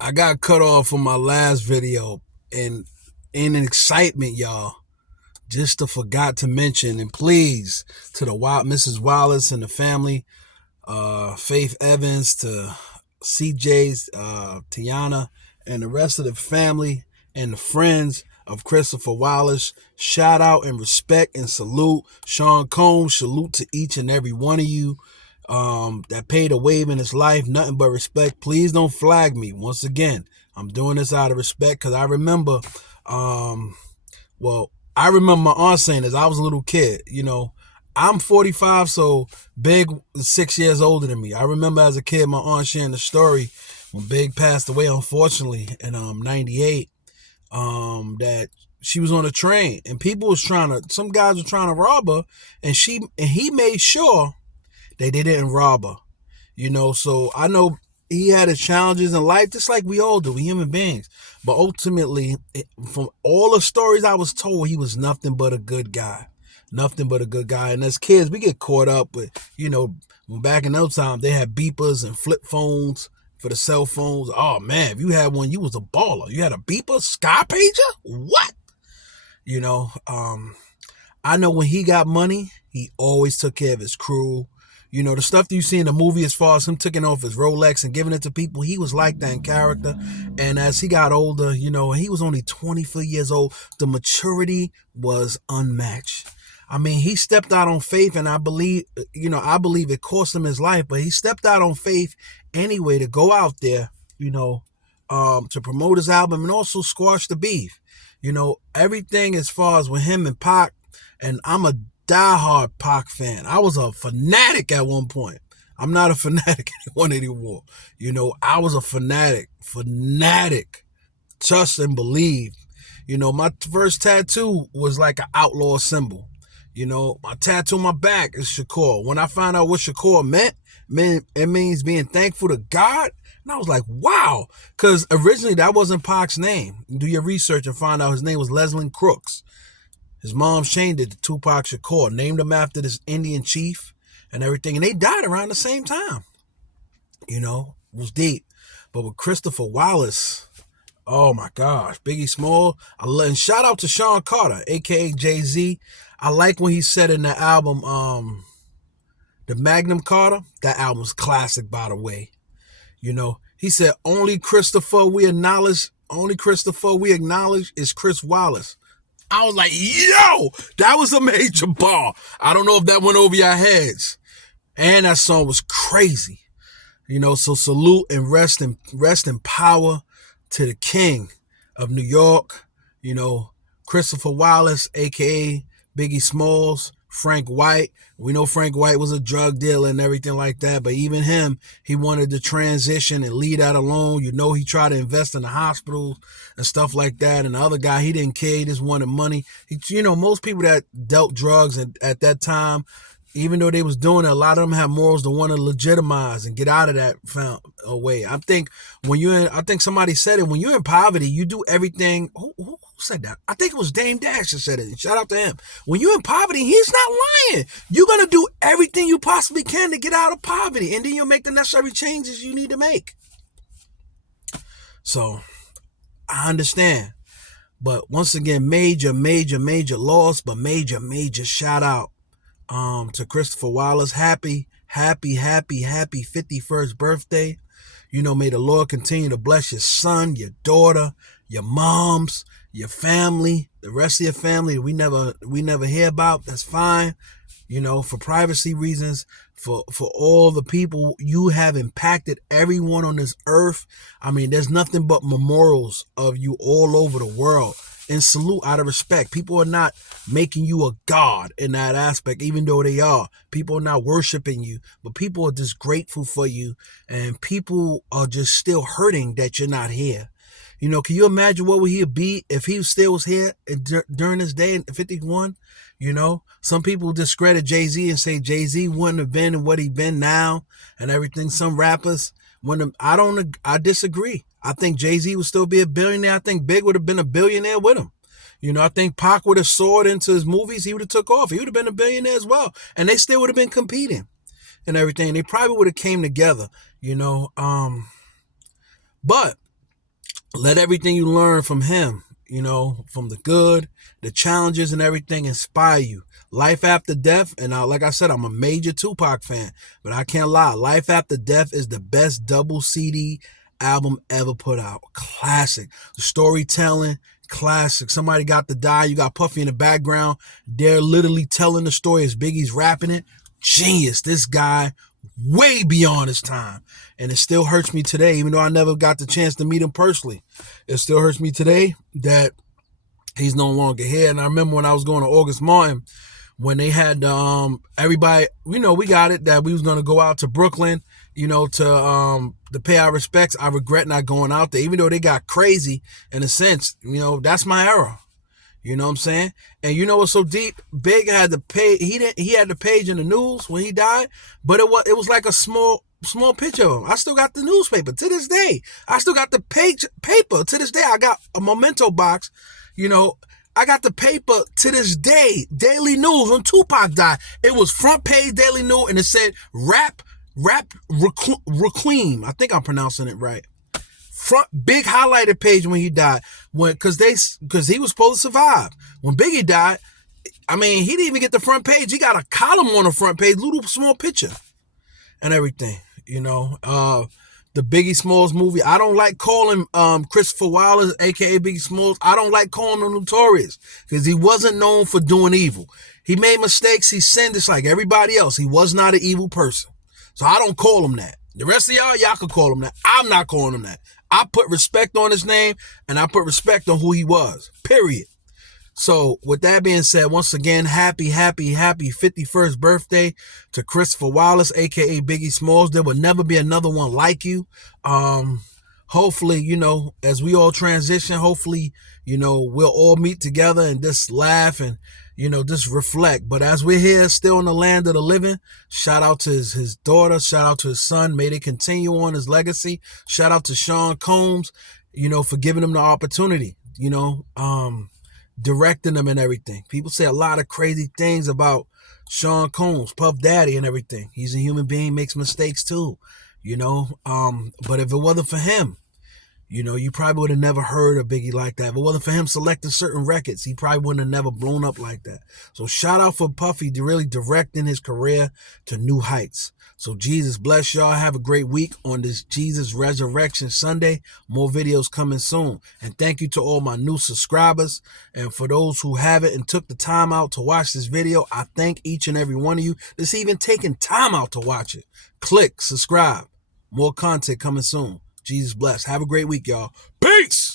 I got cut off from my last video, and in excitement, y'all, just to forgot to mention, and please, to the Mrs. Wallace and the family, Faith Evans, to CJ's, Tiana, and the rest of the family and the friends of Christopher Wallace. Shout out and respect and salute. Sean Combs, salute to each and every one of you that paid a wave in his life. Nothing but respect. Please don't flag me. Once again, I'm doing this out of respect because I remember, I remember my aunt saying this. I was a little kid, I'm 45, so Big is 6 years older than me. I remember as a kid, my aunt sharing the story when Big passed away, unfortunately, in 98, that she was on a train and some guys were trying to rob her, and he made sure that they didn't rob her. So I know he had his challenges in life, just like we all do, we human beings. But ultimately, from all the stories I was told, he was nothing but a good guy. Nothing but a good guy. And as kids, we get caught up with, when back in those times, they had beepers and flip phones for the cell phones. Oh, man, if you had one, you was a baller. You had a beeper, sky pager? What? I know when he got money, he always took care of his crew. The stuff that you see in the movie as far as him taking off his Rolex and giving it to people, he was like that in character. And as he got older, he was only 24 years old. The maturity was unmatched. I mean, he stepped out on faith, and I believe it cost him his life, but he stepped out on faith anyway to go out there, to promote his album and also squash the beef. Everything as far as with him and Pac, and I'm a diehard Pac fan. I was a fanatic at one point. I'm not a fanatic anymore. I was a fanatic. Trust and believe. My first tattoo was like an outlaw symbol. My tattoo on my back is Shakur. When I found out what Shakur meant, it means being thankful to God. And I was like, wow. Because originally that wasn't Pac's name. Do your research and find out his name was Leslie Crooks. His mom changed it to Tupac Shakur, named him after this Indian chief and everything. And they died around the same time. It was deep. But with Christopher Wallace, oh my gosh, Biggie Small. And shout out to Sean Carter, a.k.a. Jay-Z. I like when he said in the album, the Magnum Carter, that album's classic, by the way. He said, only Christopher we acknowledge is Chris Wallace. I was like, yo, that was a major bar. I don't know if that went over your heads. And that song was crazy. So salute and rest in power to the king of New York, Christopher Wallace, a.k.a. Biggie Smalls, Frank White. We know Frank White was a drug dealer and everything like that, but even him, he wanted to transition and leave that alone. He tried to invest in the hospitals and stuff like that. And the other guy, he didn't care. He just wanted money. Most people that dealt drugs at that time, even though they was doing it, a lot of them have morals to want to legitimize and get out of that way. I think somebody said it, when you're in poverty, you do everything. Who said that? I think it was Dame Dash that said it. Shout out to him. When you're in poverty, he's not lying. You're going to do everything you possibly can to get out of poverty, and then you'll make the necessary changes you need to make. So I understand. But once again, major loss, but major shout out to Christopher Wallace. Happy 51st birthday. May the Lord continue to bless your son, your daughter, your moms, your family, the rest of your family we never hear about. That's fine. For privacy reasons, for all the people you have impacted, everyone on this earth. I mean, there's nothing but memorials of you all over the world. And salute out of respect. People are not making you a god in that aspect, even though they are. People are not worshiping you, but people are just grateful for you, and people are just still hurting that you're not here. Can you imagine what would he be if he still was here during this day in 51? Some people discredit Jay-Z and say Jay-Z wouldn't have been what he been now and everything. Some rappers, I disagree. I think Jay-Z would still be a billionaire. I think Big would have been a billionaire with him. I think Pac would have soared into his movies. He would have took off. He would have been a billionaire as well. And they still would have been competing and everything. They probably would have came together, But let everything you learn from him, from the good, the challenges and everything inspire you. Life After Death, and like I said, I'm a major Tupac fan, but I can't lie. Life After Death is the best double CD album ever put out. Classic. The storytelling, classic. Somebody got to die. You got Puffy in the background. They're literally telling the story as Biggie's rapping it. Genius. This guy, way beyond his time. And it still hurts me today, even though I never got the chance to meet him personally. It still hurts me today that he's no longer here. And I remember when I was going to August Martin, when they had everybody, we got it that we was going to go out to Brooklyn, to pay our respects. I regret not going out there, even though they got crazy in a sense. That's my era. You know what I'm saying? And you know what's so deep? Big had the page. He had the page in the news when he died, but it was like a small picture of him. I still got the newspaper to this day. I still got the paper to this day. I got a memento box. I got the paper to this day. Daily News when Tupac died. It was front page Daily News, and it said rap Requiem. I think I'm pronouncing it right. Front big highlighted page when he died, because he was supposed to survive. When Biggie died, he didn't even get the front page. He got a column on the front page, little small picture, and everything. The Biggie Smalls movie. I don't like calling Christopher Wallace, aka Biggie Smalls. I don't like calling him notorious because he wasn't known for doing evil. He made mistakes. He sinned just like everybody else. He was not an evil person, so I don't call him that. The rest of y'all can call him that. I'm not calling him that. I put respect on his name, and I put respect on who he was, period. So with that being said, once again, happy 51st birthday to Christopher Wallace, aka Biggie Smalls. There will never be another one like you. Hopefully, as we all transition, hopefully, we'll all meet together and just laugh and, just reflect. But as we're here still in the land of the living, shout out to his daughter, shout out to his son. May they continue on his legacy. Shout out to Sean Combs, for giving him the opportunity, directing them and everything. People say a lot of crazy things about Sean Combs, Puff Daddy and everything. He's a human being, makes mistakes too, but if it wasn't for him, you probably would have never heard of Biggie like that. If it wasn't for him selecting certain records, he probably wouldn't have never blown up like that. So shout out for Puffy really directing his career to new heights. So Jesus bless y'all. Have a great week on this Jesus Resurrection Sunday. More videos coming soon. And thank you to all my new subscribers. And for those who haven't and took the time out to watch this video, I thank each and every one of you that's even taking time out to watch it. Click, subscribe. More content coming soon. Jesus bless. Have a great week, y'all. Peace!